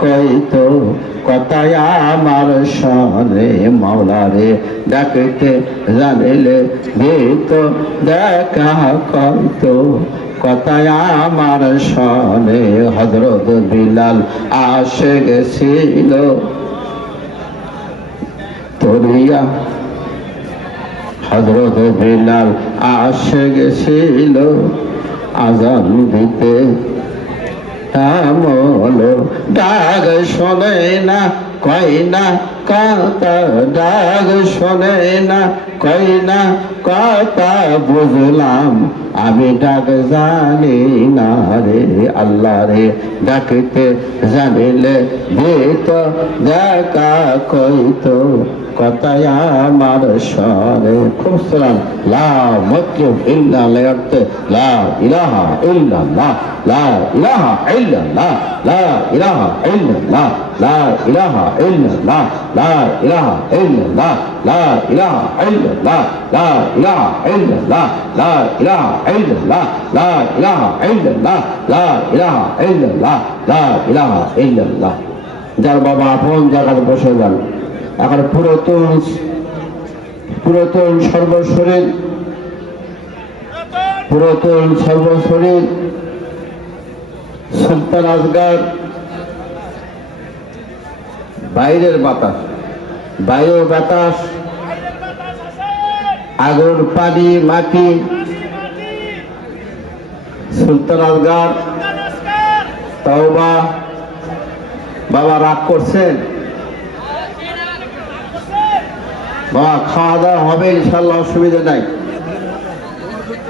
কইতো কথায় আমার সনে মাওলা রে ডাকতে জানিলে দিত দেখা কইতো কথায় আমার সনে হযরত বিলাল আসে গেছিল তোরিয়া হযরত বিলাল আসে গেছিল আজান দিতে আমল ডাক শোনে না কয় না কথা ডাক শোনে না কয় না কথা বুঝলাম আমি ডাক জানি না রে আল্লাহ রে ডাকতে জানিলে দিত দেখা কইতো কথায় আমার সরে খুব সালাম লা মাতলুব ইল্লা লিয়াতে লা ইলাহা ইল্লাল্লাহ লা ইলাহা ইল্লাল্লাহ লা ইলাহা ইল্লাল্লাহ লা ইলাহা ইল্লাল্লাহ লা ইলাহা ইল্লাল্লাহ লা ইলাহা ইল্লাল্লাহ লা ইলাহা ইল্লাল্লাহ লা ইলাহা ইল্লাল্লাহ লা ইলাহা ইল্লাল্লাহ লা ইলাহা ইল্লাল্লাহ লা ইলাহা ইল্লাল্লাহ। যার বাবা আপন জায়গায় বসে যান। এখন পুরাতন সর্বশরীর সুলতান আসগার বাইরের বাতাস আগুন পানি মাটি সুলতান আসগার তওবা বাবা রাগ করছেন বাবা খাওয়া দাওয়া হবে ইনশাল্লাহ অসুবিধা নাই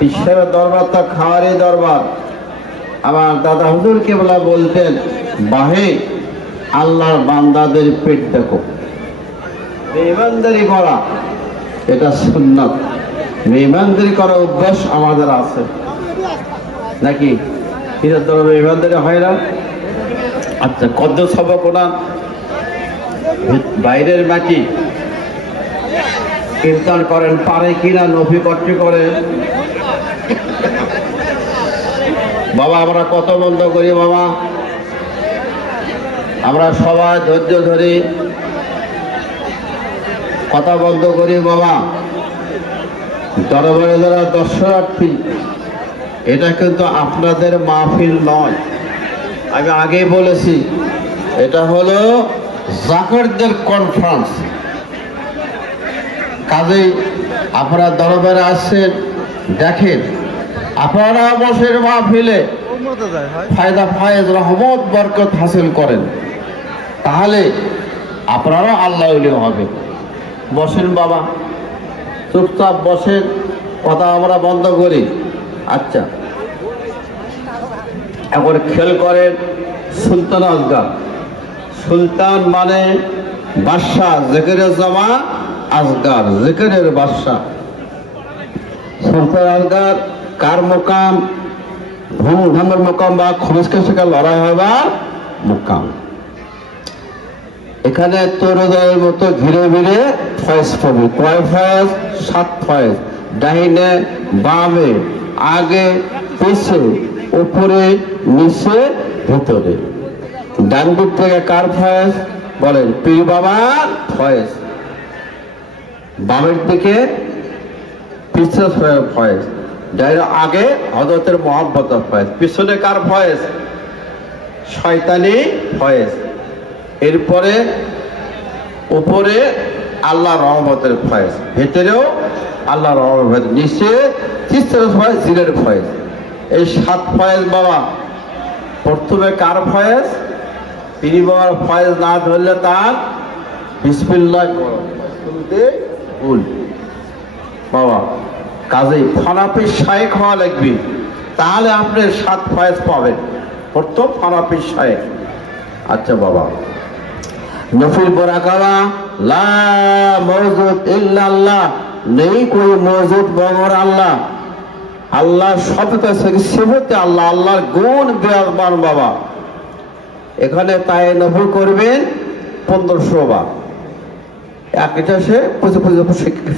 ঈশ্বরের দরবার তো খাওয়ারই দরবার আমার দাদা হুজুর কেবলা বলতেন বাহে আল্লাহর বান্দাদের পেট দেখো মেহমানদারি করা এটা সুন্নাত মেহমানদারি করার অভ্যাস আমাদের আছে নাকি এটার দ্বারা মেহমানদারি হয় না আচ্ছা কত সবক ওনার বাইরের মাটি কীর্তন করেন পারে কিনা নফি কষ্ট করেন বাবা আমরা কত বন্ধ করি বাবা আমরা সবাই ধৈর্য ধরে কথা বন্ধ করি বাবা দরবারে যারা দর্শনার্থী এটা কিন্তু আপনাদের মাহফিল নয় আমি আগেই বলেছি এটা হলো জাকারদের কনফারেন্স কাজেই আপনারা দরবারে আসছেন দেখেন আপনারা বসের মাহফিলে ফায়দা ফায়েজ রহমত বরকত হাসিল করেন তাহলে আপনারা আল্লাহ ওলি হবে বসেন বাবা চুপচাপ বসেন কথা আমরা বন্ধ করি আচ্ছা এখন খেয়াল করেন সুলতান আসগার সুলতান মানে বাদশাহ জেকেরের জামা আসগার জেকেরের বাদশাহ সুলতান আসগার কার মোকাম ধর্মের মোকাম বা খরচকে সেখানে লড়াই হবার মোকাম এখানে তরুদের মতো ঘিরে ঘিরে ফয়েজ পাবে কয় ফয়েজ 7 ফয়েজ ডাইনে বামে আগে পিছে উপরে নিচে ভিতরে ডান দিক থেকে কার ফয়েজ বলেন পীর বাবার ফয়েজ বামের দিকে পিছে ফয়েজ ডাইরে আগে হযরতের মুহাব্বতের ফয়েজ পিছনে কার ফয়েজ শয়তানি ফয়েজ এরপরে উপরে আল্লাহ রহমতের ফয়েজ ভেতরেও আল্লাহ রহমত নিচে তিসরা ফয়েজ জিরের ফয়েজ এই 7 ফয়েজ বাবা প্রথমে কার ফয়েজ তিনি বাবার ফয়েজ না ধরলে তার বিসমিল্লাহ শুনতে ভুল বাবা কাজেই ফানাফি শায়েখ হওয়া লাগবে তাহলে আপনি 7 ফয়েজ পাবেন প্রথম ফানাফি শায়েখ আচ্ছা বাবা নফিল বরাকাবা লা মওজুদ ইল্লাল্লাহ নেই কোই মওজুদ মগর আল্লাহ আল্লাহ সবটা সিফতে আল্লাহ আল্লাহর গুণ বিরাজমান বাবা এখানে তাই নফল করবেন 1500 বার একটা সে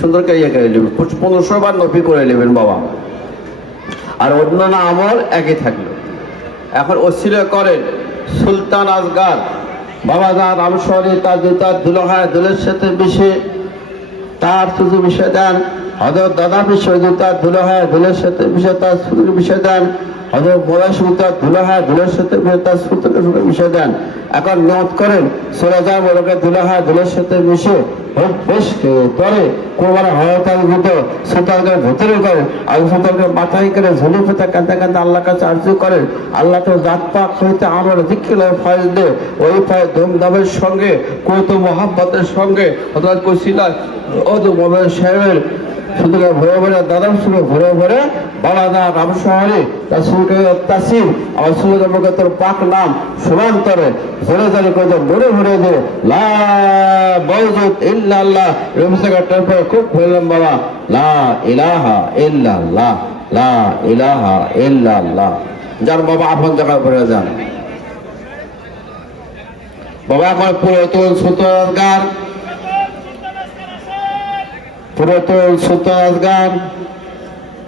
সুন্দর করে নেবেন 1500 বার নফল করে নেবেন বাবা আর অন্যান্য আমল একই থাকলো এখন ওসিলা করেন সুলতান আসগার বাবা যান রামশহরে তার জুতার ধুলো হয় ধুলের সাথে মিশে তার শুধু মিশে দেন। হজরত দাদা বিষয় জুতার ধুলো হয় ধুলের সাথে মিশে তার শুধু মিশে দেন। হজরত বয়স জুতার ধুলো হয় ধুলের সাথে মিশে তার শুধু মিশে দেন। এখন নিয়ত করেন চলে যায় বড়কে ধুলো হয় ধুলের সাথে মিশে বেশ করে কোরবান হয়তাল জুতো সুতালকে ভেতরে করে আর সুতালকে মাথায় করে ঝুলে পেতে কাঁদতে কাঁদতে আল্লাহ কাছে আর্জি করেন আল্লাহ তো জাত পাক হইতে আমার দিকে ফয়েজ দে। ওই ফয়েজ ধুমধামের সঙ্গে কত মহাব্বতের সঙ্গে হঠাৎ কইছিলেন ও তো মোবাইল সাহেবের শুধু ভরে ভরে দাদার সঙ্গে ভরে ভরে বাবা দা রামশহরে তার সঙ্গে তাসির আমার সঙ্গে তোমাকে তোর পাক নাম সমান্তরে জোরে জোরে করে ভরে ভরে দে লা মওজুদ ইল্লাল্লাহ রমজানের পর খুব বললাম বাবা লা ইলাহা ইল্লাল্লাহ লা ইলাহা ইল্লাল্লাহ। যার বাবা আপন জায়গায় ভরে যান বাবা এখন পুরাতন সুতরাং গান পুরাতন সুতরাজ গান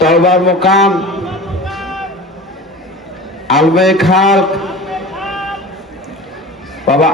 তরবার মোকাম আলমে খাল বাবা